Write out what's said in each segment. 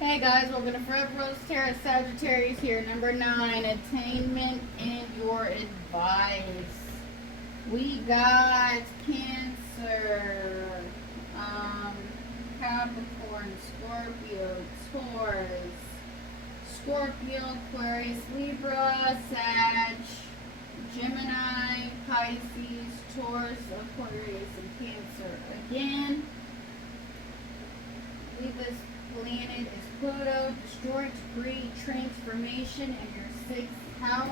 Hey guys, welcome to Forever Rose Tarot. Sagittarius here. Number 9, attainment and your advice. We got Cancer, Capricorn, Scorpio, Taurus, Scorpio, Aquarius, Libra, Sag, Gemini, Pisces, Taurus, Aquarius, and Cancer. Again, Libras planet is Pluto, destroy, degree, transformation in your 6th house.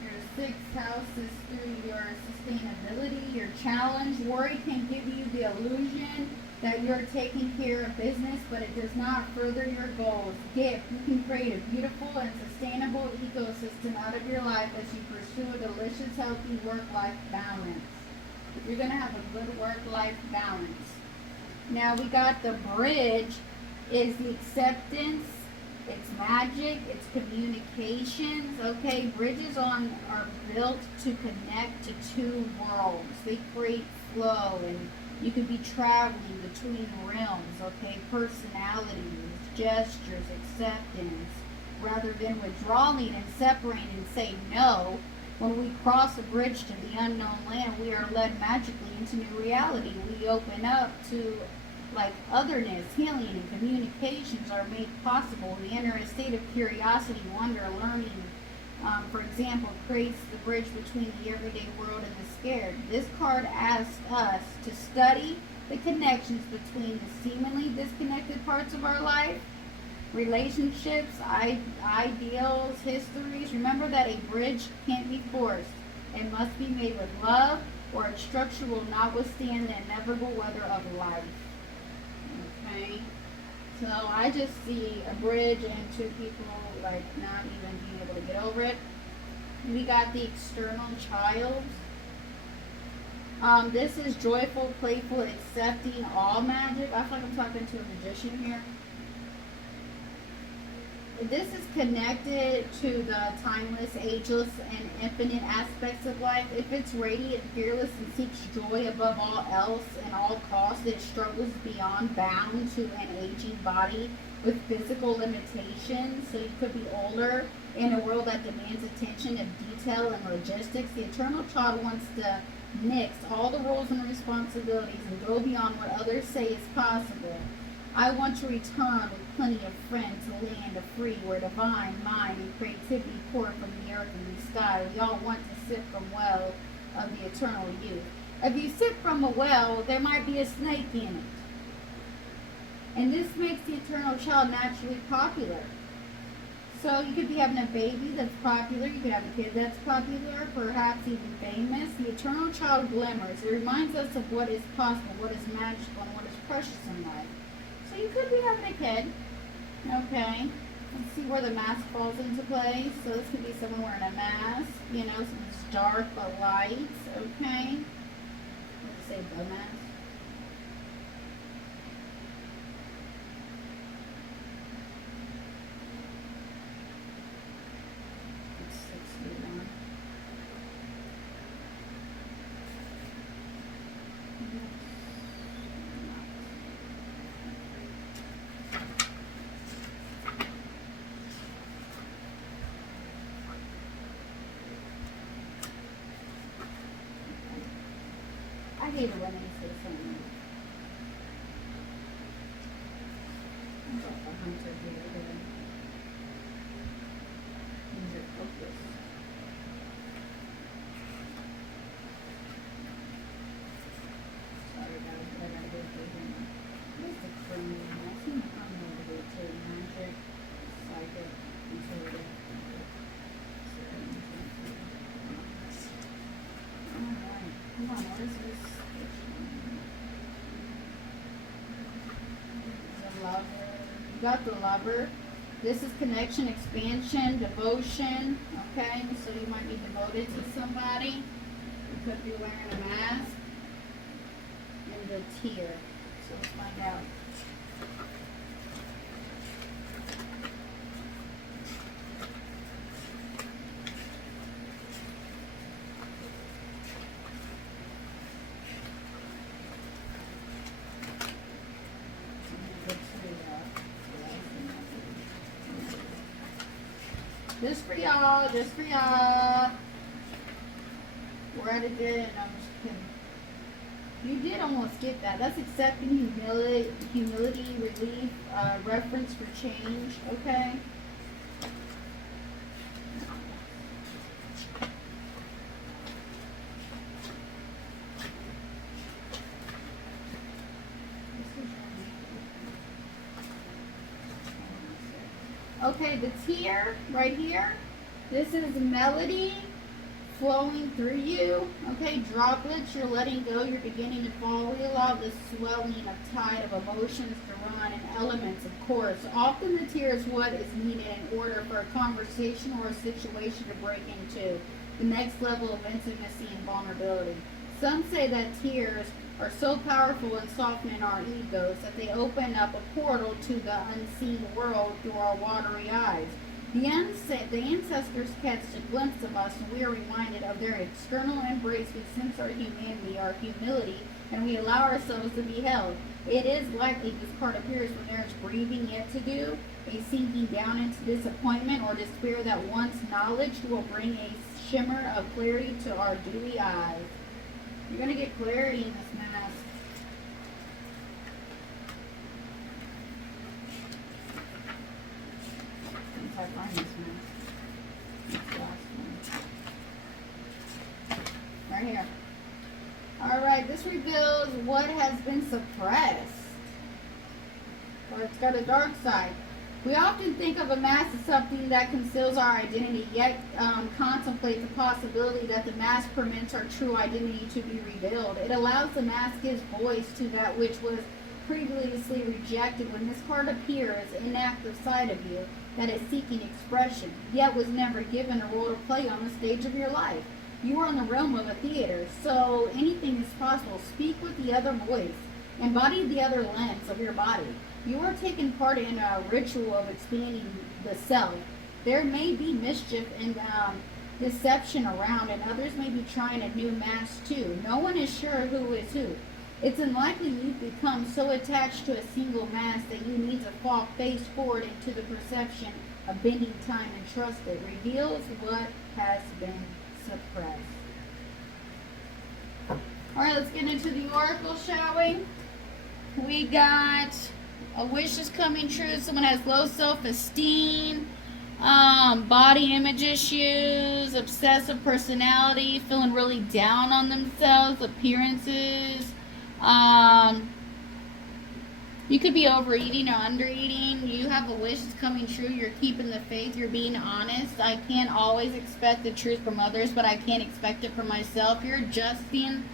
Your 6th house is through your sustainability, your challenge. Worry can give you the illusion that you're taking care of business, but it does not further your goals. Gift, you can create a beautiful and sustainable ecosystem out of your life as you pursue a delicious, healthy work-life balance. You're going to have a good work-life balance. Now we got the bridge is the acceptance, it's magic, it's communications. Okay, bridges are built to connect to two worlds. They create flow, and you could be traveling between realms. Okay, personalities, gestures, acceptance, rather than withdrawing and separating and say no. When we cross a bridge to the unknown land, we are led magically into new reality. We open up to otherness, healing, and communications are made possible. We enter a state of curiosity, wonder, learning. For example, creates the bridge between the everyday world and the scared. This card asks us to study the connections between the seemingly disconnected parts of our life, relationships, ideals, histories. Remember that a bridge can't be forced. It must be made with love, or its structure will not withstand the inevitable weather of life. Okay? So I just see a bridge and two people not even being able to get over it. We got the external child. This is joyful, playful, accepting all magic. I feel like I'm talking to a magician here. This is connected to the timeless, ageless, and infinite aspects of life. If it's radiant, fearless, and seeks joy above all else and all costs, it struggles beyond bound to an aging body with physical limitations. So you could be older in a world that demands attention of detail and logistics. The eternal child wants to mix all the roles and responsibilities and go beyond what others say is possible. I want to return with plenty of friends to a land of free, where divine mind and creativity pour from the earth and the sky. We all want to sip from well of the eternal youth. If you sip from a well, there might be a snake in it. And this makes the eternal child naturally popular. So you could be having a baby that's popular, you could have a kid that's popular, perhaps even famous. The eternal child glimmers. It reminds us of what is possible, what is magical, and what is precious in life. So you could be having a kid. Okay. Let's see where the mask falls into place. So this could be someone wearing a mask. You know, so it's dark but light. Okay. Let's say the mask. It's 61. I hate it when they say something. I got the hunter here. These are focused. Sorry guys, but I gotta go through them. Where's the crumb? I see the crumb over here too. Magic, psychic, intuitive. Alright, come on, what is this? The lover. You got the lover. This is connection, expansion, devotion. Okay, so you might be devoted to somebody. You could be wearing a mask. And the tear. So let's find out. Good too. Just for y'all, just for y'all. We're at a dead end. I'm just kidding. You did almost get that. That's accepting humility, relief, reference for change. Okay. Okay, the tear right here. This is melody flowing through you. Okay, droplets, you're letting go, you're beginning to fall. We allow the swelling of tide of emotions to run, and elements, of course. Often the tear is what is needed in order for a conversation or a situation to break into the next level of intimacy and vulnerability. Some say that tears are so powerful in softening our egos that they open up a portal to the unseen world through our watery eyes. The ancestors catch a glimpse of us, and we are reminded of their external embrace. We sense our humanity, our humility, and we allow ourselves to be held. It is likely this card appears when there is grieving yet to do, a sinking down into disappointment or despair that once knowledge will bring a shimmer of clarity to our dewy eyes. You're going to get clarity in this mask. I find this one. This last one. Right here. Alright, this reveals what has been suppressed. Or it's got a dark side. We often think of a mask as something that conceals our identity, yet contemplate the possibility that the mask permits our true identity to be revealed. It allows the mask gives voice to that which was previously rejected. When this card appears, an active side of you that is seeking expression, yet was never given a role to play on the stage of your life. You are in the realm of a theater, so anything is possible. Speak with the other voice. Embody the other lens of your body. You are taking part in a ritual of expanding the self. There may be mischief and deception around, and others may be trying a new mask too. No one is sure who is who. It's unlikely you've become so attached to a single mask that you need to fall face forward into the perception of bending time and trust it reveals what has been suppressed. Alright, let's get into the oracle, shall we? We got a wish is coming true. Someone has low self-esteem, body image issues, obsessive personality, feeling really down on themselves, appearances. You could be overeating or undereating. You have a wish is coming true. You're keeping the faith. You're being honest. I can't always expect the truth from others, but I can't expect it from myself. You're adjusting.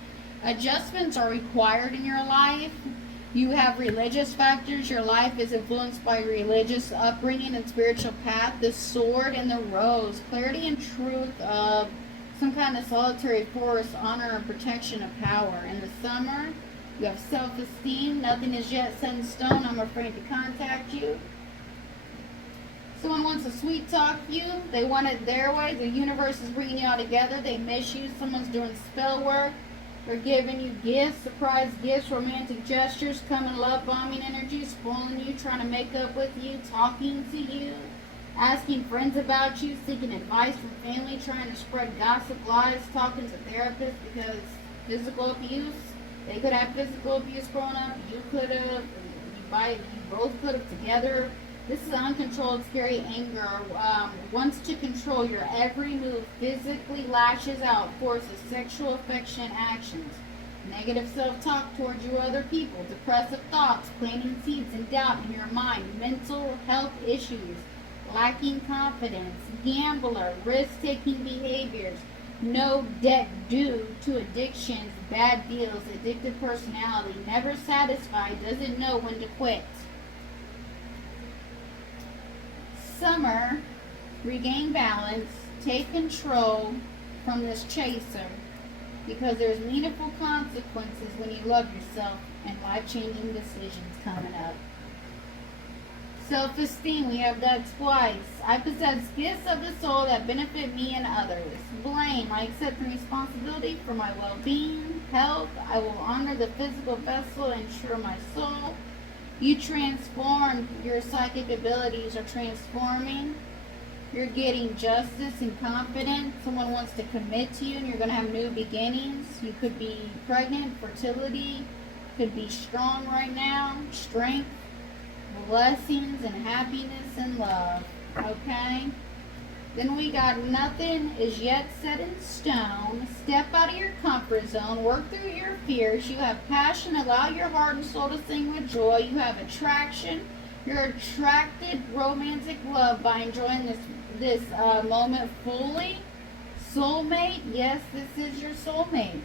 Adjustments are required in your life. You have religious factors. Your life is influenced by religious upbringing and spiritual path. The sword and the rose. Clarity and truth of some kind of solitary force, honor and protection of power. In the summer, you have self-esteem. Nothing is yet set in stone. I'm afraid to contact you. Someone wants to sweet talk you. They want it their way. The universe is bringing you all together. They miss you. Someone's doing spell work. They're giving you gifts, surprise gifts, romantic gestures, coming love bombing energy, spoiling you, trying to make up with you, talking to you, asking friends about you, seeking advice from family, trying to spread gossip, lies, talking to therapists because physical abuse. They could have physical abuse growing up. You could have. You both could have together. This is uncontrolled, scary anger. Wants to control your every move. Physically lashes out. Forces sexual affection actions. Negative self-talk towards you or other people. Depressive thoughts. Planting seeds and doubt in your mind. Mental health issues. Lacking confidence. Gambler. Risk-taking behaviors. No debt due to addictions. Bad deals. Addictive personality. Never satisfied. Doesn't know when to quit. Summer, regain balance, take control from this chaser because there's meaningful consequences when you love yourself and life-changing decisions coming up. Self-esteem, we have that twice. I possess gifts of the soul that benefit me and others. Blame, I accept the responsibility for my well-being. Health, I will honor the physical vessel and ensure my soul. You transform, your psychic abilities are transforming. You're getting justice and confidence. Someone wants to commit to you and you're going to have new beginnings. You could be pregnant, fertility, could be strong right now, strength, blessings, and happiness and love. Okay? Then we got nothing is yet set in stone. Step out of your comfort zone. Work through your fears. You have passion. Allow your heart and soul to sing with joy. You have attraction. You're attracted romantic love by enjoying this moment fully. Soulmate. Yes, this is your soulmate.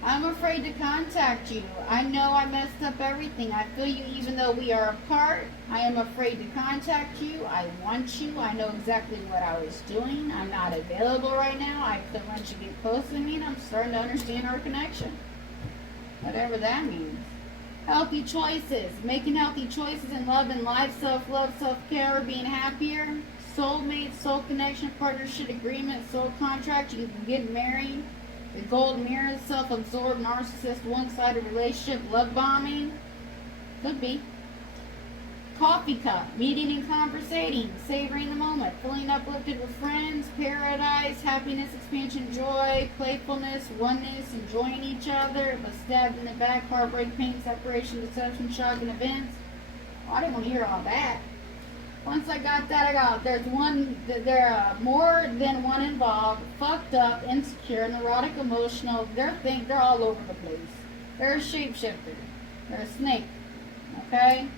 I'm afraid to contact you. I know I messed up everything. I feel you even though we are apart. I am afraid to contact you. I want you. I know exactly what I was doing. I'm not available right now. I couldn't let you get close to me, and I'm starting to understand our connection. Whatever that means. Healthy choices. Making healthy choices in love and life. Self-love, self-care, being happier. Soulmate, soul connection, partnership agreement, soul contract. You can get married. The gold mirror, self-absorbed, narcissist, one-sided relationship, love bombing. Could be. Coffee cup, meeting and conversating, savoring the moment, feeling uplifted with friends, paradise, happiness, expansion, joy, playfulness, oneness, enjoying each other, but stabbed in the back, heartbreak, pain, separation, deception, shock, and events. Oh, I didn't want to hear all that. Once I got that, there are more than one involved, fucked up, insecure, neurotic, emotional. They're all over the place. They're a shapeshifter. They're a snake. Okay?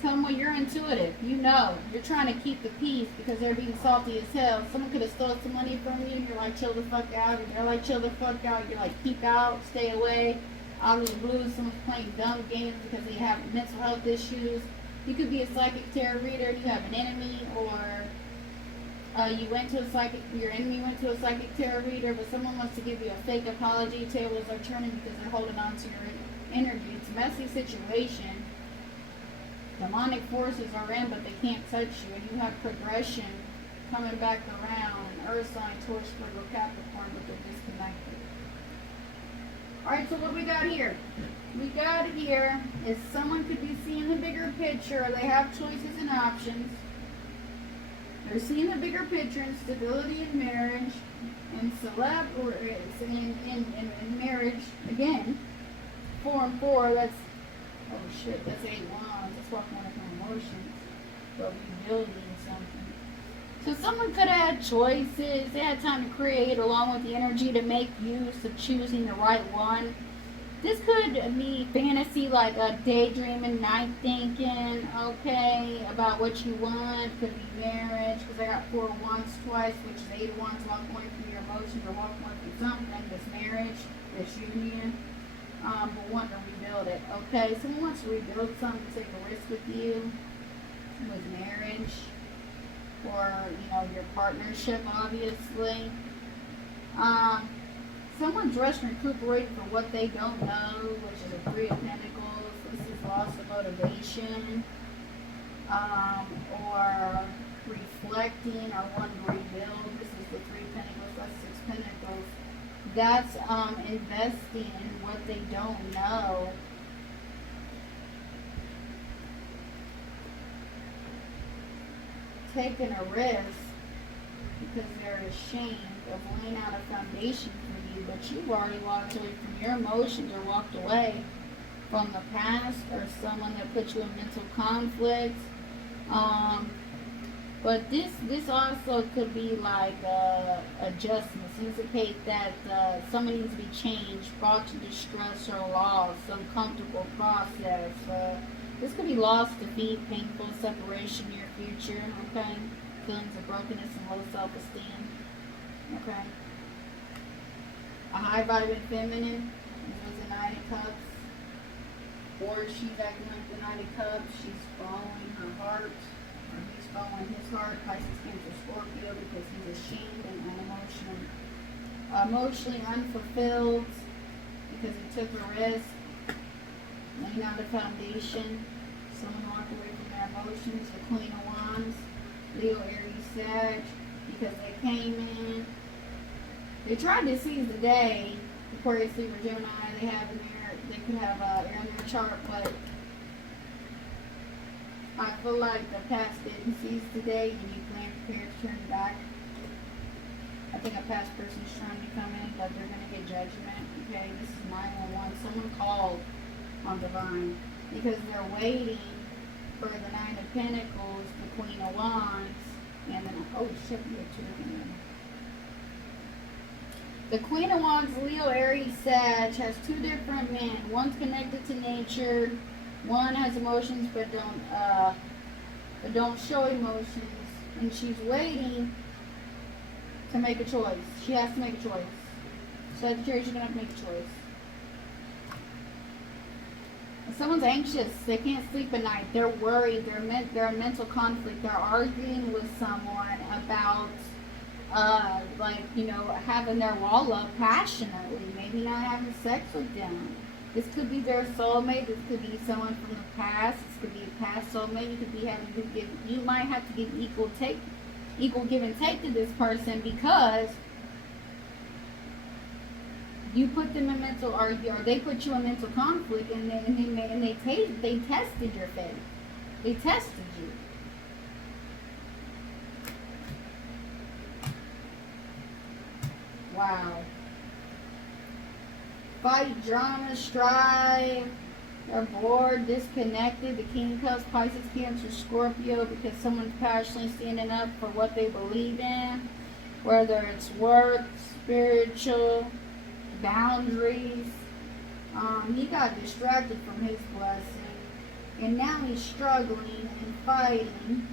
Someone, you're intuitive. You know. You're trying to keep the peace because they're being salty as hell. Someone could have stole some money from you and you're like, chill the fuck out. And they're like, chill the fuck out. You're like, keep out, stay away. Out of the blue, someone's playing dumb games because they have mental health issues. You could be a psychic tarot reader, you have an enemy, or your enemy went to a psychic tarot reader, but someone wants to give you a fake apology. Tables are turning because they're holding on to your energy. It's a messy situation. Demonic forces are in, but they can't touch you, and you have progression coming back around. Earth sign, Taurus, Virgo, Capricorn, but they're disconnected. Alright, so what we got here? We got here is someone could be seeing the bigger picture. They have choices and options. They're seeing the bigger picture in stability in marriage and in marriage again. 4 and 4. That's 8 wands. That's walking away from emotions, but rebuilding something. So someone could have had choices. They had time to create along with the energy to make use of choosing the right one. This could be fantasy, like a daydreaming, night thinking, okay, about what you want. Could be marriage, because I got 4 wands twice, which is 8 wands, walking away from your emotions or walking away from something, this marriage, this union, but wanting to rebuild it, okay? Someone wants to rebuild something, take a risk with you, with marriage, or, your partnership, obviously. Someone's rushing recuperating for what they don't know, which is a 3 of Pentacles. This is loss of motivation, or reflecting, or wanting to rebuild. This is the 3 of Pentacles, that's 6 Pentacles. That's investing in what they don't know. Taking a risk because they're ashamed of laying out a foundation for you, but you've already walked away from your emotions or walked away from the past or someone that put you in mental conflict. But this also could be like adjustments, indicate that somebody needs to be changed, brought to distress or loss, some comfortable process. This could be loss, defeat, painful separation, near future, okay? Feelings of brokenness and low self-esteem, okay? A high vibing feminine is the Knight of Cups, or she's acting like the Knight of Cups. She's following her heart, or he's following his heart. Pisces, Cancer, Scorpio, because he's ashamed and emotionally unfulfilled because he took a risk, laying out a foundation. Someone walked away from their emotions. The Queen of Wands, Leo, Aries, Sag, because they came in. They tried to seize the day. Aquarius, Libra, Gemini, they could have air in their chart, but I feel like the past didn't seize today and you plan prepare to turn back. I think a past person is trying to come in, but they're going to get judgment. Okay, this is 911. Someone called on Divine because they're waiting for the Nine of Pentacles, the Queen of Wands, and then, oh shit, we have two of them. The Queen of Wands, Leo, Aries, Sag, has two different men. One's connected to nature. One has emotions but don't show emotions. And she's waiting to make a choice. She has to make a choice. Sagittarius, you're going to have to make a choice. If someone's anxious, they can't sleep at night, they're worried, they're in mental conflict, they're arguing with someone about having their wall up passionately, maybe not having sex with them. This could be their soulmate, this could be someone from the past, this could be a past soulmate. You could be having to give, you might have to give equal give and take to this person because you put them in mental, or they put you in mental conflict, and they tested your faith. They tested you. Wow. Fight, drama, strife. They're bored, disconnected. The King of Cups, Pisces, Cancer, Scorpio, because someone's passionately standing up for what they believe in, whether it's work, spiritual, boundaries. He got distracted from his blessing, and now he's struggling and fighting.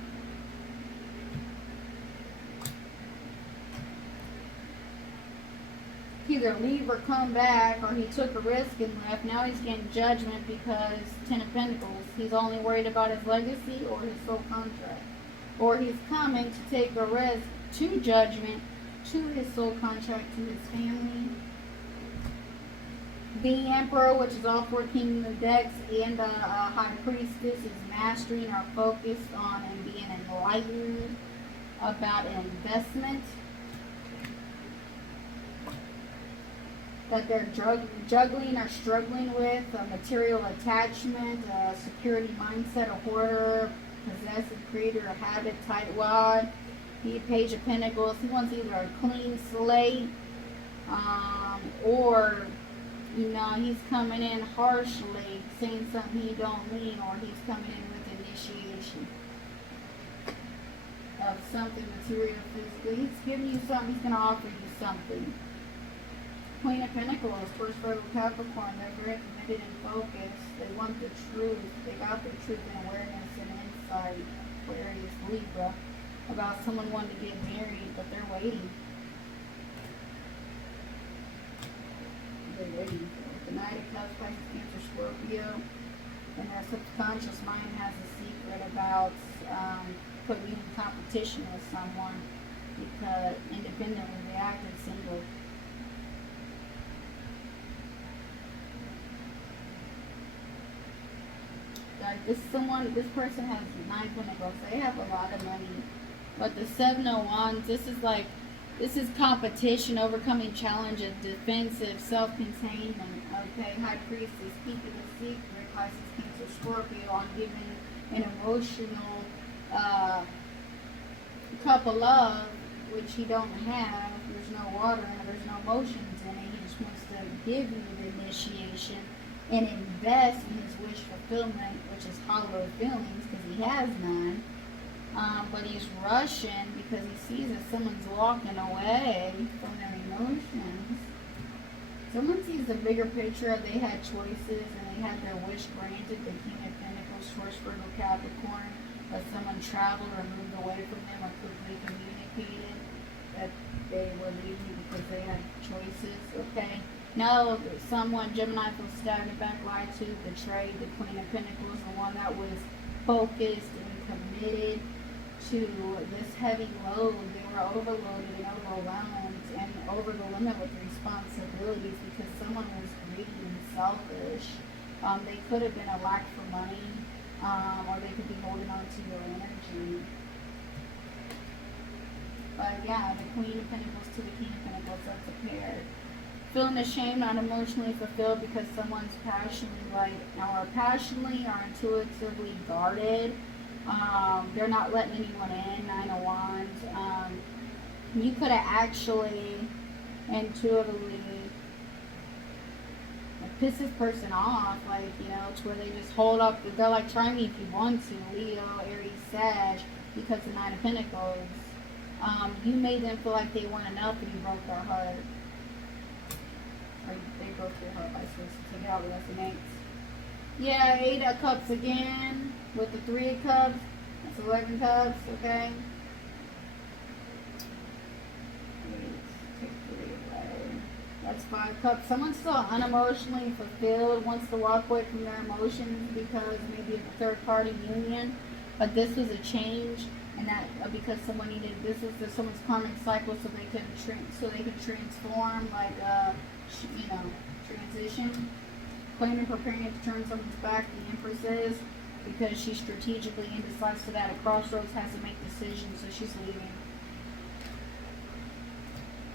Either leave or come back, or he took a risk and left. Now he's getting judgment because Ten of Pentacles. He's only worried about his legacy or his soul contract. Or he's coming to take a risk to judgment, to his soul contract, to his family. The Emperor, which is all 4 Kingdom of Decks, and the High Priestess is mastering or focused on and being enlightened about investment. That they're juggling or struggling with, a material attachment, a security mindset, a hoarder, possessive, creator, a habit, tightwad. The Page of Pentacles, he wants either a clean slate, or, he's coming in harshly, saying something he don't mean, or he's coming in with initiation of something material, physically. He's giving you something, he's going to offer you something. Queen of Pentacles, first Virgo, Capricorn, they're very committed and focused. They want the truth. They got the truth and awareness and insight. Aquarius, Libra, about someone wanting to get married, but they're waiting. They're waiting for it. The Knight of Cups, Pisces, Cancer, Scorpio, and their subconscious mind has a secret about putting you in competition with someone because independently they acted single. This person has 9 Pentacles. They have a lot of money. But the 7 of Wands, this is competition, overcoming challenges, defensive, self-containment. Okay, High Priestess, keeping a secret, Pisces, Cancer, Scorpio, on giving an emotional cup of love, which he don't have. There's no water in it, there's no emotions in it. He just wants to give you the initiation and invest in his wish fulfillment, which is hollow feelings because he has none. But he's rushing because he sees that someone's walking away from their emotions. Someone sees the bigger picture. They had choices and they had their wish granted. The King of Pentacles, Taurus, Virgo, Capricorn. But someone traveled or moved away from them or quickly communicated that they were leaving because they had choices. Okay. No, someone, Gemini, feels stagnant, back, lied to, betrayed. The Queen of Pentacles, the one that was focused and committed to this heavy load. They were overloaded and overwhelmed and over the limit with responsibilities because someone was greedy and selfish. They could have been a lack for money, or they could be holding on to your energy. But yeah, the Queen of Pentacles to the King of Pentacles, that's a pair. Feeling ashamed, not emotionally fulfilled because someone's passionately or intuitively guarded. They're not letting anyone in. 9 of Wands. You could have actually intuitively piss this person off, like, to where they just hold up. They're like, try me if you want to, Leo, Aries, Sag, because the 9 of Pentacles. You made them feel like they weren't enough, and you broke their heart. Or they broke your heart, vice versa. Take it out, Resinates. Yeah, 8 of Cups again, with the 3 of Cups. That's 11 Cups, okay? That's 5 Cups. Someone's still unemotionally fulfilled, wants to walk away from their emotions because maybe of a third-party union. But this was a change, and that because someone needed, this was someone's karmic cycle, so they can transform, like transition. Claiming, preparing to turn someone's back. The Empress is, because she's strategically indecisive, so that at crossroads has to make decisions, so she's leaving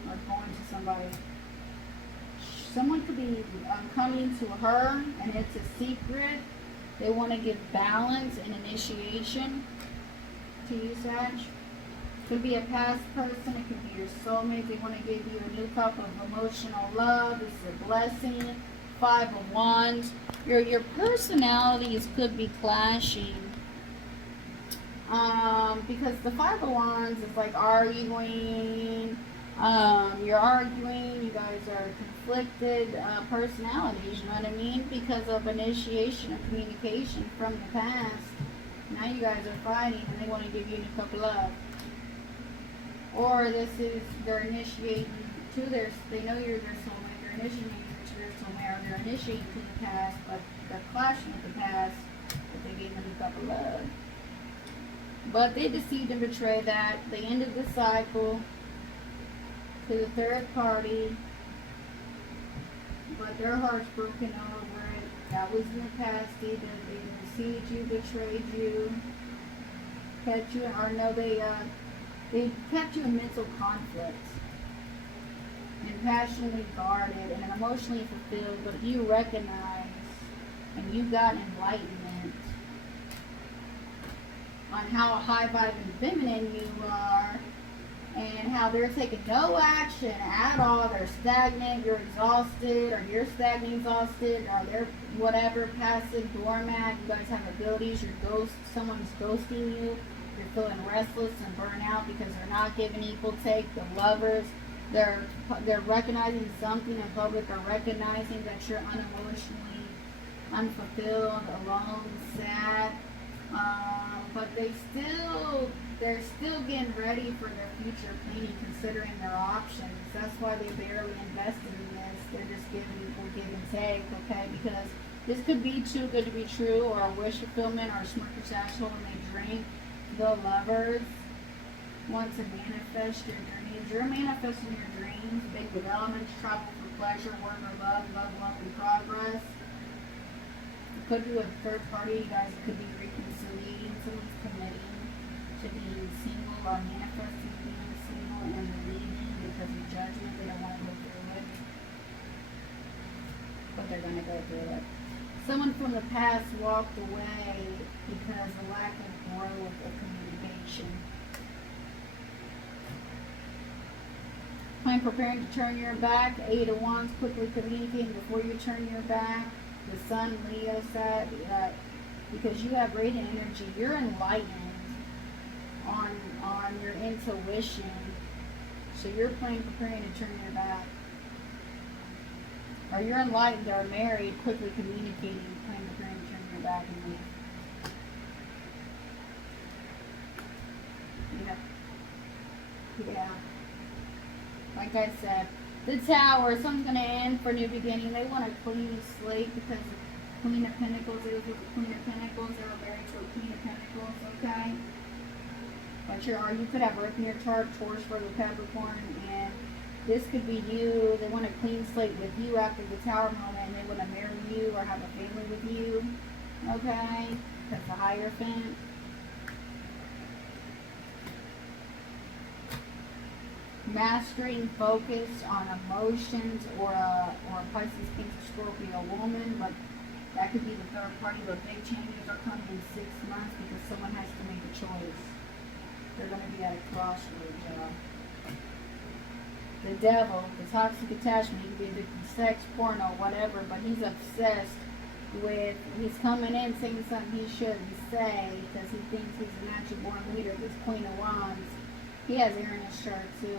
or going to somebody. Someone could be coming to her, and it's a secret. They want to give balance and initiation to you, Sag. Could be a past person. It could be your soulmate. They want to give you a new cup of emotional love. This is a blessing. 5 of Wands. Your personalities could be clashing. Because the 5 of Wands is like arguing. You're arguing. You guys are conflicted personalities. You know what I mean? Because of initiation of communication from the past. Now you guys are fighting, and they want to give you a new cup of love. Or this is, they're initiating to they know you're their soulmate, they're initiating to their soulmate, or they're initiating to the past, but they're clashing with the past, but they gave them a new cup of love. But they deceived and betrayed that. They ended the cycle to the third party, but their heart's broken over it. That was in the past. They deceived you, betrayed you, kept you, or no, they kept you in mental conflict and passionately guarded and emotionally fulfilled, but you recognize and you got enlightenment on how high vibing feminine you are and how they're taking no action at all. They're stagnant, you're exhausted, or you're stagnant, exhausted, or they're whatever, passive, doormat. You guys have abilities, someone's ghosting you. You're feeling restless and burnout because they're not giving equal take. The Lovers, they're recognizing something in public, or recognizing that you're unemotionally unfulfilled, alone, sad. But they're still getting ready for their future planning, considering their options. That's why they barely invested in this. They're just giving equal give and take, okay? Because this could be too good to be true, or a wish fulfillment, or a smirk or satchel when they drink. The Lovers want to manifest your dreams. You're manifesting your dreams, big developments, travel for pleasure, work or love, and progress. It could be with a third party. You guys could be reconciliating. Someone's committing to being single, or manifesting being single and leaving because of judgment. They don't want to go through it, but they're going to go through it. Someone from the past walked away because of lack of growth or communication. I'm preparing to turn your back. 8 of Wands, quickly communicating before you turn your back. The Sun, Leo, said because you have radiant energy, you're enlightened on your intuition. So you're preparing to turn your back. Or you're enlightened or married, quickly communicating, preparing to turn your back and leave. Yeah. Like I said, the Tower, something's going to end for new beginning. They want a clean slate because of Queen of Pentacles. It was with the Queen of Pentacles. They were married to a Queen of Pentacles, okay? But you could have Earth in your chart, Taurus, Virgo, Capricorn, and this could be you. They want a clean slate with you after the Tower moment, and they want to marry you or have a family with you, okay? That's the Hierophant. Mastering, focused on emotions, or a Pisces, Cancer, Scorpio woman, but That could be the third party, but big changes are coming in 6 months because someone has to make a choice. They're going to be at a crossroads, y'all. The devil, the toxic attachment, he could be addicted to sex, porno, whatever, but he's obsessed with, he's coming in saying something he shouldn't say because he thinks he's a natural born leader, this Queen of Wands. He has air in his chart too.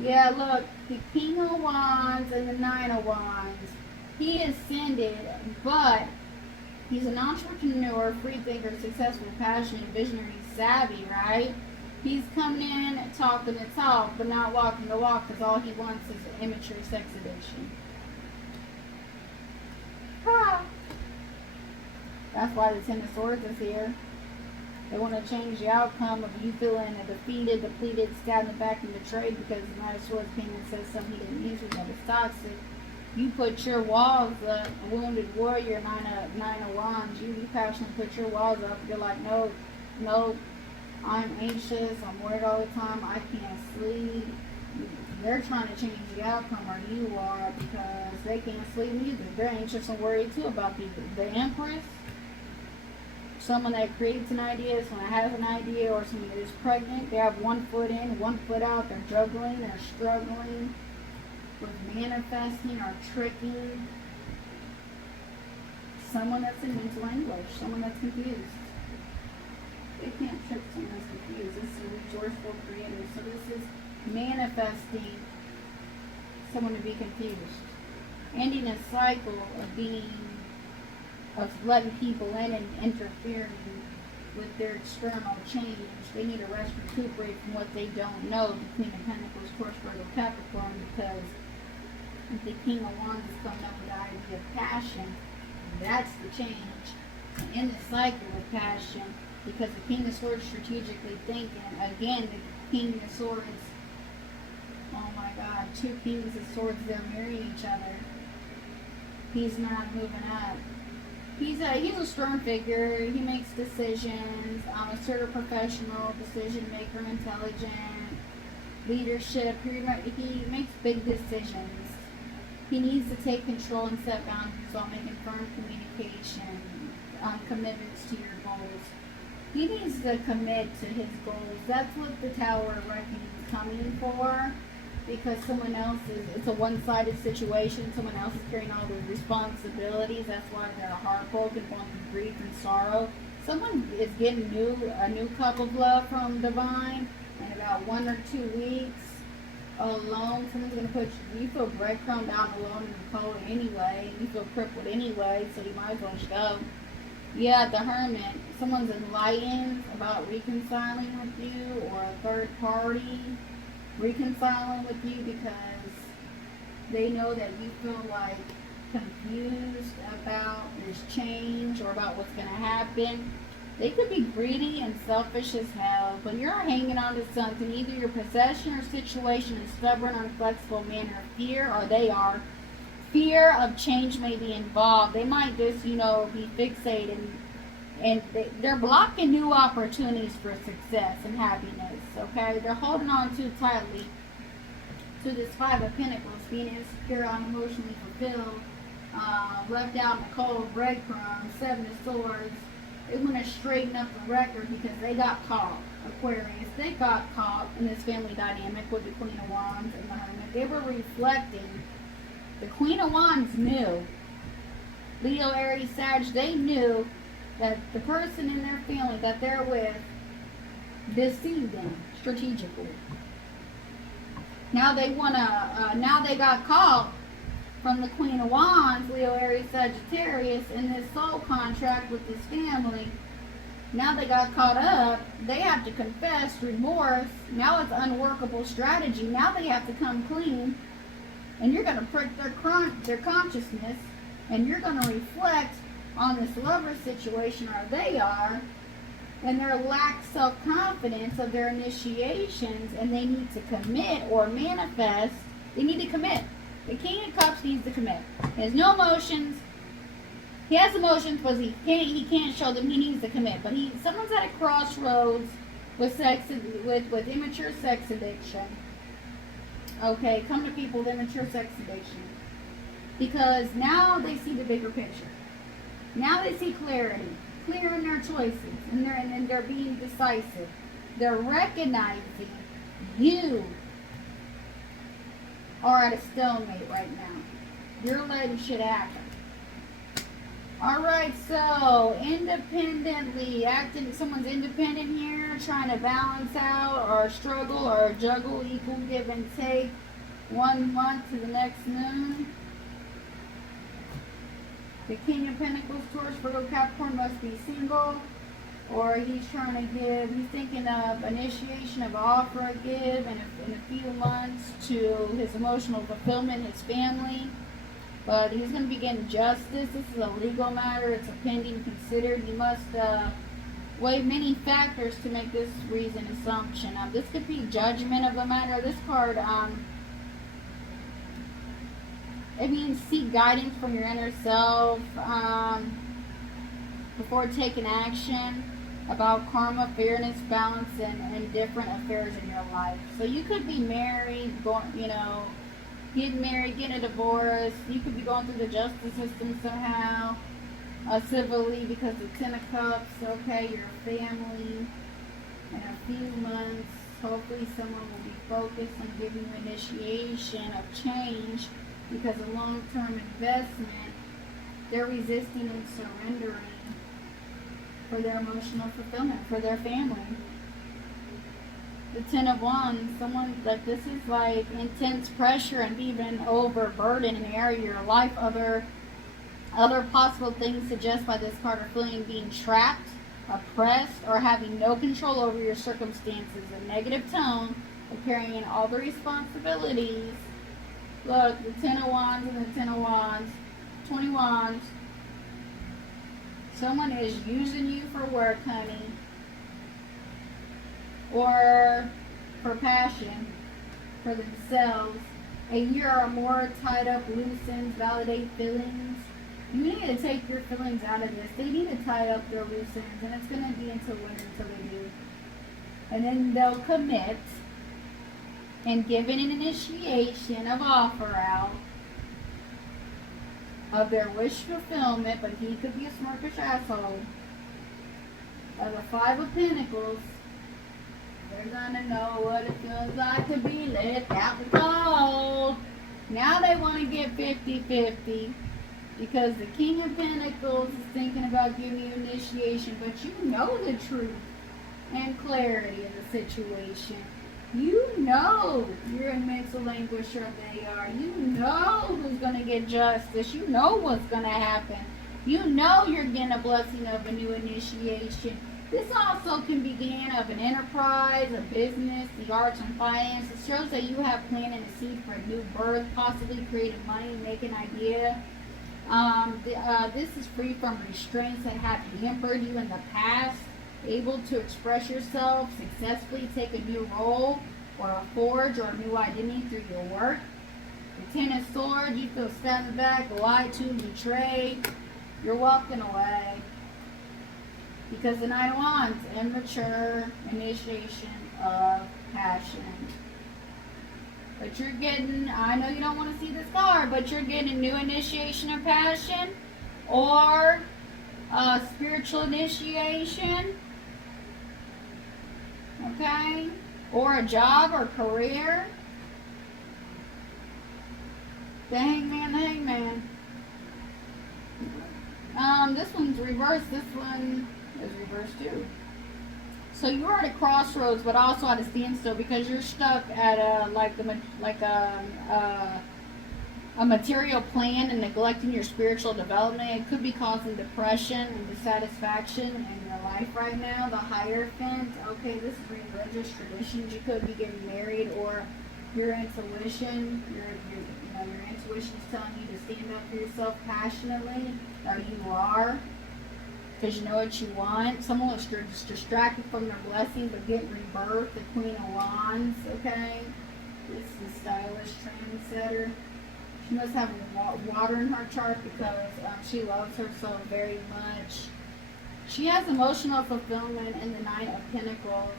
Yeah, look, the King of Wands and the Nine of Wands. He ascended, but he's an entrepreneur, free thinker, successful, passionate, visionary, savvy, right? He's coming in talking the talk, but not walking the walk because all he wants is immature sex addiction. Ah. That's why the Ten of Swords is here. They want to change the outcome of you feeling defeated, depleted, stabbed in the back, and betrayed because the Knight of Swords came and says something he didn't use, that was toxic. You put your walls up, a wounded warrior, nine of wands. You passionately put your walls up. You're like, no, I'm anxious. I'm worried all the time. I can't sleep. They're trying to change the outcome, or you are, because they can't sleep either. They're anxious and worried too about people. The Empress, someone that creates an idea, someone that has an idea, or someone that is pregnant. They have 1 foot in, 1 foot out. They're juggling. They're struggling with manifesting or tricking. Someone that's in mental anguish. Someone that's confused. They can't trick someone that's confused. This is a resourceful creator. So this is manifesting someone to be confused. Ending a cycle of letting people in and interfering with their external change. They need to rest, recuperate from what they don't know. The Queen of Pentacles, Taurus, Virgo, Capricorn, because the King of Wands is coming up with the idea of passion. That's the change. To end the cycle of passion, because the King of Swords strategically thinking. Again, the King of Swords, oh my God, 2 Kings of Swords, they're marrying each other. He's not moving up. He's a stern figure. He makes decisions. Assertive, professional, decision maker, intelligent, leadership. He makes big decisions. He needs to take control and set boundaries while making firm communication, commitments to your goals. He needs to commit to his goals. That's what the Tower of Reckoning is coming for. Because someone else it's a one-sided situation. Someone else is carrying all the responsibilities. That's why they're heartbroken, going through grief and sorrow. Someone is getting a new cup of love from Divine in about 1 or 2 weeks. Alone, someone's going to put you feel breadcrumbed out alone in the cold anyway. You feel crippled anyway, so you might as well just go. Yeah, the Hermit. Someone's enlightened about reconciling with you, or a third party reconciling with you because they know that you feel like confused about this change or about what's going to happen. They could be greedy and selfish as hell, but you're hanging on to something. Either your possession or situation is stubborn, unflexible manner of fear, or they are. Fear of change may be involved. They might just, be fixated and they're blocking new opportunities for success and happiness, okay? They're holding on too tightly to this 5 of Pentacles, being insecure, unemotionally fulfilled, left out in the cold, breadcrumbs, 7 of Swords. They want to straighten up the record because they got caught. Aquarius, they got caught in this family dynamic with the Queen of Wands and the Hermit. They were reflecting. The Queen of Wands knew. Leo, Aries, Sag, they knew that the person in their family that they're with deceived them strategically. Now they now they got caught from the Queen of Wands, Leo, Aries, Sagittarius, in this soul contract with this family. Now they got caught up. They have to confess remorse. Now it's unworkable strategy. Now they have to come clean. And you're going to prick their consciousness. And you're going to reflect on this lover situation, or they are, and their lack self-confidence of their initiations, and they need to commit or manifest. They need to commit. The King of Cups needs to commit. He has no emotions. He has emotions, but he can't show them. He needs to commit. But someone's at a crossroads with immature sex addiction. Okay, come to people with immature sex addiction. Because now they see the bigger picture. Now they see clarity, clear in their choices, and they're being decisive. They're recognizing you are at a stalemate right now. You're letting shit happen. Alright, so independently, acting, someone's independent here, trying to balance out or struggle or juggle, equal give and take, 1 month to the next moon. The King of Pentacles, Taurus, Virgo, Capricorn must be single, or he's trying to give, he's thinking of initiation of offer a give in a few months to his emotional fulfillment, his family. But he's going to be getting justice. This is a legal matter. It's a pending considered. He must weigh many factors to make this reason assumption. This could be judgment of the matter. This card, it means seek guidance from your inner self before taking action about karma, fairness, balance, and different affairs in your life. So you could be married, getting married, getting a divorce. You could be going through the justice system somehow, civilly, because the Ten of Cups, okay, your family. In a few months, hopefully someone will be focused on giving you initiation of change, because a long-term investment, they're resisting and surrendering for their emotional fulfillment, for their family. The Ten of Wands, someone like this is like intense pressure and even overburden in an area of your life. Other possible things suggested by this card are feeling being trapped, oppressed, or having no control over your circumstances. A negative tone of carrying all the responsibilities. Look, the Ten of Wands and the Ten of Wands, 20 Wands. Someone is using you for work, honey. Or for passion, for themselves. A year or more tied up loose ends, validate feelings. You need to take your feelings out of this. They need to tie up their loose ends, and it's going to be until winter until they do. And then they'll commit and give an initiation of offer out of their wish fulfillment, but he could be a smirkish asshole. Of the Five of Pentacles, they're gonna know what it feels like to be left out in the cold. Now they want to get 50-50 because the King of Pentacles is thinking about giving you initiation, but you know the truth and clarity in the situation. You know you're in mental anguish, or they are. You know who's going to get justice. You know what's going to happen. You know you're getting a blessing of a new initiation. This also can begin of an enterprise, a business, the arts and finance. It shows that you have planted a seed for a new birth, possibly creating money, making idea. This is free from restraints that have hampered you in the past. Able to express yourself successfully, take a new role or a forge or a new identity through your work. The Ten of Swords, you feel stabbed back, lied to, betrayed. You're walking away. Because the Nine of Wands, immature initiation of passion. But you're getting, I know you don't want to see this card, but you're getting a new initiation of passion or spiritual initiation. Okay? Or a job or career. The Hangman. This one's reversed. This one is reversed too. So you're at a crossroads, but also at a standstill because you're stuck at a material plan and neglecting your spiritual development. It could be causing depression and dissatisfaction in your life right now. The Hierophant, okay, this is religious traditions. You could be getting married, or your intuition, your intuition is telling you to stand up for yourself passionately, or you are, because you know what you want. Someone was distracted from their blessing, but getting rebirth. The Queen of Wands, okay, this is a stylish trendsetter. She must have water in her chart because she loves herself very much. She has emotional fulfillment in the Nine of Pentacles.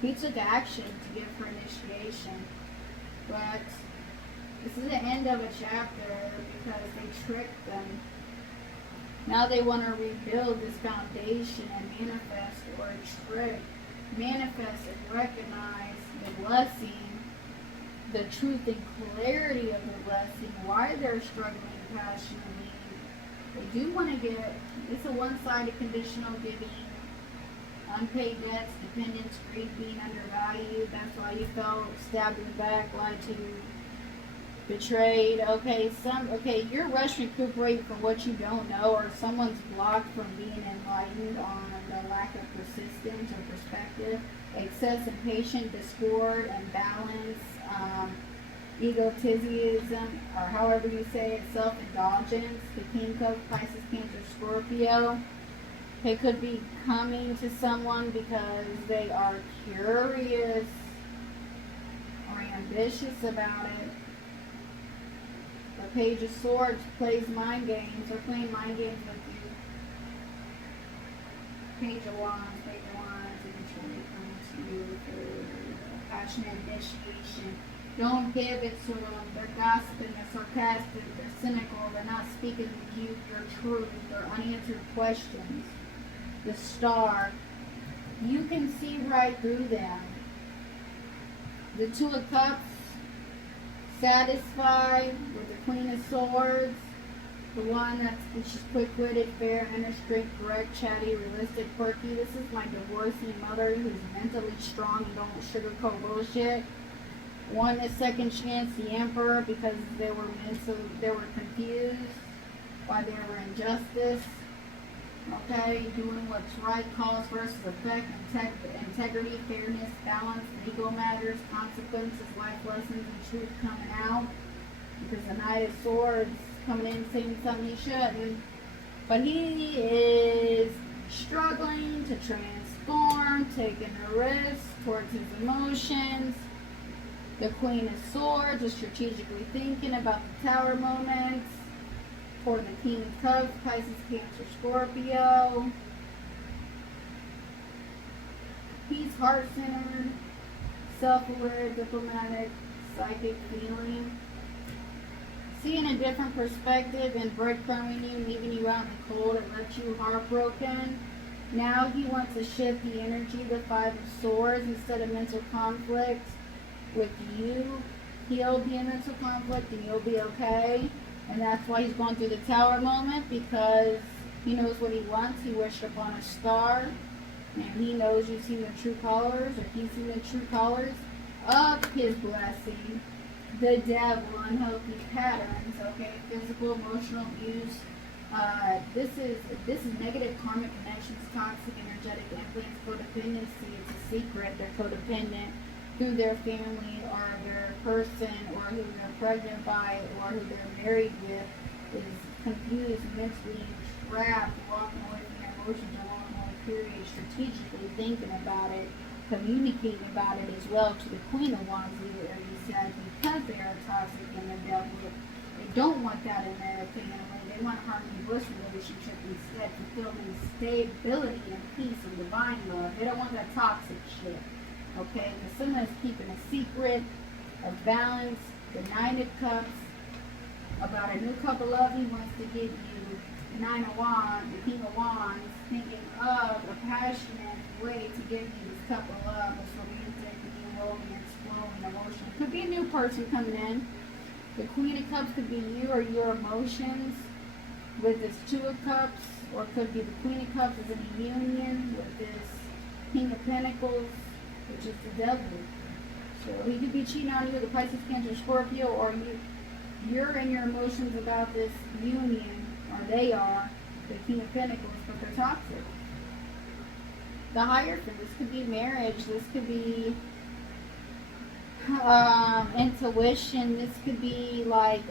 He took action to give her initiation, but This is the end of a chapter because they tricked them. Now they want to rebuild this foundation and manifest or trick. Manifest and recognize the blessing, the truth and clarity of the blessing, why they're struggling passionately. They do want to get, it's a one-sided conditional giving, unpaid debts, dependence, greed, being undervalued. That's why you felt stabbed in the back, lied to, betrayed. Okay, you're rushed to recuperate from what you don't know, or someone's blocked from being enlightened on the lack of persistence or perspective, excess impatience, discord, imbalance, egotism, or however you say it, self-indulgence. The King of Pisces, Cancer, Scorpio. They could be coming to someone because they are curious or ambitious about it. The Page of Swords plays mind games or playing mind games with you. Page of Wands eventually comes to you for passionate initiation. Don't give it to them. They're gossiping, they're sarcastic, they're cynical, they're not speaking with you your truth, they're unanswered questions. The Star, you can see right through them. The Two of Cups, satisfied with the Queen of Swords, the one that's just quick-witted, fair, inner straight, correct, chatty, realistic, quirky. This is my divorcing mother who's mentally strong and don't sugarcoat bullshit. One is second chance, the Emperor, because they were confused why they were injustice. Okay, doing what's right, cause versus effect, integrity, fairness, balance, legal matters, consequences, life lessons, and truth coming out. Because the Knight of Swords coming in saying something he shouldn't. But he is struggling to transform, taking a risk towards his emotions. The Queen of Swords is strategically thinking about the Tower moments. For the King of Cups, Pisces, Cancer, Scorpio. He's heart-centered, self-aware, diplomatic, psychic feeling. Seeing a different perspective and breadcrumbing you, leaving you out in the cold, it left you heartbroken. Now he wants to shift the energy, the Five of Swords, instead of mental conflict with you. He'll be in mental conflict and you'll be okay. And that's why he's going through the Tower moment, because he knows what he wants. He wished upon a star, and he knows you've seen the true colors, or he's seen the true colors of his blessing. The Devil, unhealthy patterns, okay, physical, emotional abuse. This is negative karmic connections, toxic, energetic influence, codependency. It's a secret. They're codependent through their family or their person or who they're pregnant by or who they're married with is confused, mentally trapped, walking away from their emotions or walking away, period, strategically thinking about it, communicating about it as well to the Queen of Wands, as you said, because they are toxic and the devil. They don't want that in their family. They want a harmony, bliss relationship instead, fulfilling stability and peace and divine love. They don't want that toxic shit. Okay, the someone is keeping a secret of balance, the Nine of Cups, about a new cup of love he wants to give you, Nine of Wands, the King of Wands, thinking of a passionate way to give you this cup of love, this romantic, romance, flowing emotion. Could be a new person coming in. The Queen of Cups could be you or your emotions with this Two of Cups, or it could be the Queen of Cups is in a union with this King of Pentacles, which is the devil. So he could be cheating on you with the Pisces, Cancer, Scorpio, or you're in your emotions about this union, or they are, the King of Pentacles, but they're toxic. The Hierophant, this could be marriage, this could be intuition, this could be like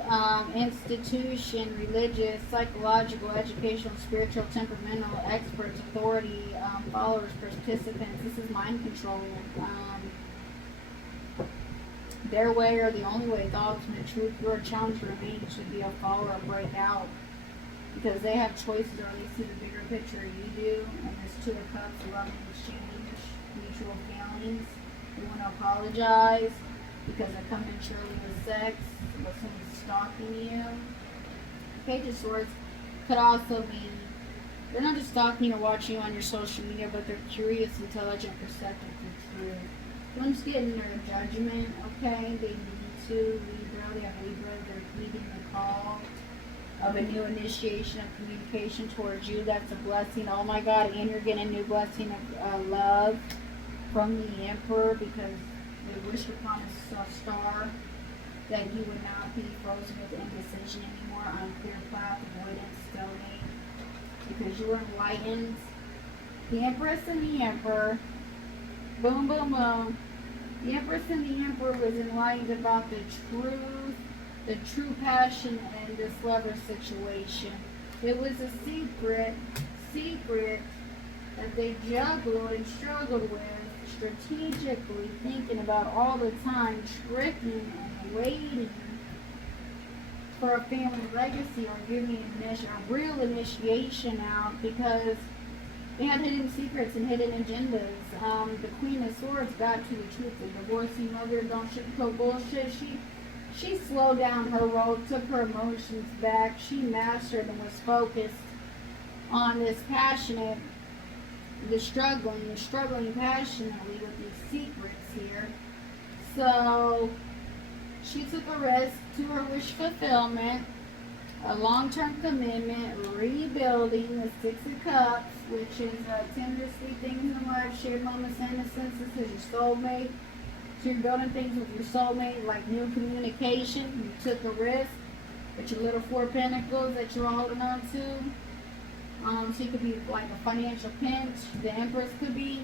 institution, religious, psychological, educational, spiritual, temperamental, experts, authority, followers, participants. This is mind control. Their way or the only way, the ultimate truth. Your challenge remains to be a follower or break out, because they have choices or they see the bigger picture you do. And this Two of Cups, love and exchange, mutual feelings. They want to apologize. because it comes in surely with sex, with someone stalking you. Page of Swords could also mean they're not just stalking or watching you on your social media, but they're curious, intelligent, perceptive to truth. Don't just get in their judgment, okay? They need to. Libra, they have Libra, they're heeding the call of a new initiation of communication towards you. That's a blessing. Oh my God, and you're getting a new blessing of love from the Emperor, because they wished upon a star that you would not be frozen with indecision anymore, unclear path, avoidance, stalemate, because you were enlightened. The Empress and the Emperor, boom, boom, boom. The Empress and the Emperor was enlightened about the true passion in this lover situation. It was a secret that they juggled and struggled with, strategically thinking about all the time, tricking and waiting for a family legacy or giving a real initiation out, because they had hidden secrets and hidden agendas. The Queen of Swords got to the truth. The divorcing mother don't sugarcoat bullshit. She slowed down her road, took her emotions back. She mastered and was focused on this passionate, the struggling passionately with these secrets here. So she took a risk to her wish fulfillment, a long-term commitment, rebuilding the Six of Cups, which is tender, sweet things in life, shared moments, innocence. This is your soulmate. So you're building things with your soulmate, like new communication. You took a risk with your little Four of Pentacles that you're holding on to. So you could be like a financial pinch. The Empress could be.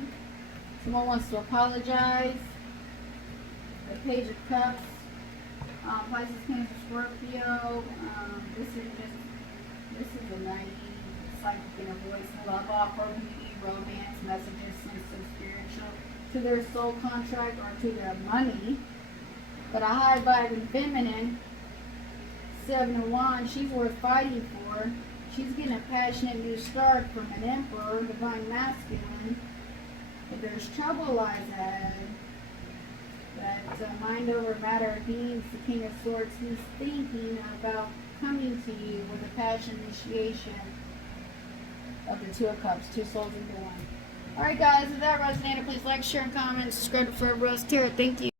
Someone wants to apologize. The Page of Cups. Pisces, Cancer, Scorpio. This is a naive, psychic inner voice, love offer, beauty, romance, messages, sensitive, spiritual, to their soul contract or to their money. But a high vibing feminine, Seven of Wands, she's worth fighting for. She's getting a passionate new start from an Emperor, divine masculine. But there's trouble lies ahead. That mind over matter beings, the King of Swords, he's thinking about coming to you with a passion initiation of the Two of Cups, two souls into one. Alright guys, if that resonated, please like, share, and comment, subscribe for Rose Tarot. Thank you.